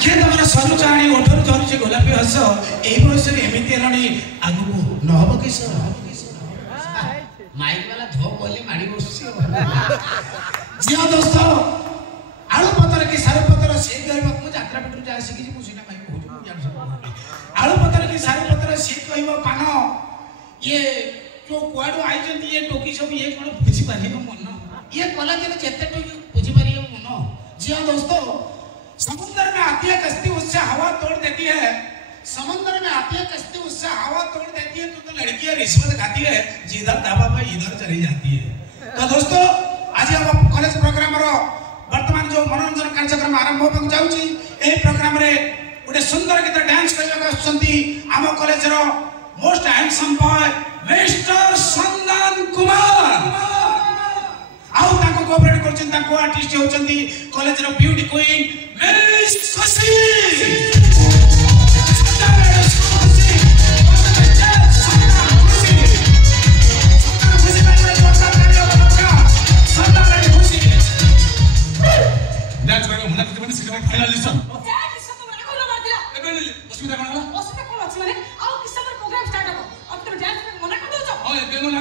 आखिर तुम सरू चाणी ओठर झरुचे गोलापी हस ए बयस एमती हेलानी आगु न हब किस माइक वाला धो बोली माड़ी बससी जिया दोस्त आलू पतर की सारे पतर से कहबा मु यात्रा पिटू जा सिकी मु सिना भाई बहुत जान सब आलू पतर की सारे पतर से कहबा पान ये जो कुआडू आइजंती ये टोकी सब ये कोन बुझी पारियो मन ये कॉलेज में जेते टोकी बुझी पारियो मन जिया दोस्त समुद्र में आती है कश्ती उससे हवा तोड़ देती है समुद्र में आती है कश्ती उससे हवा तोड़ देती है तो लड़कियां रिश्वत खाती है जिधर दाबा पे इधर चली जाती है। तो दोस्तों आज हम कॉलेज प्रोग्राम रो वर्तमान जो मनोरंजन कार्यक्रम आरंभ होबक जाउची ए प्रोग्राम रे गोटे सुंदर गीत डांस करबा आछंती आम कॉलेज रो मोस्ट हैंडसम बॉय मिस्टर संदन कुमार आउ ताको कोऑपरेट करछन ताको आर्टिस्ट होचंती कॉलेज रो ब्यूटी क्वीन मिस खुशी डांस करबो मुना के माने सिनेमा फाइनलिस्ट लिसन तो माने कोला मारतिला एबे असुविधा कोन होला असुविधा कोन अछि माने आउ किस पर प्रोग्राम स्टार्ट हो अब तुम डांस में मना कर दो हां एबे मना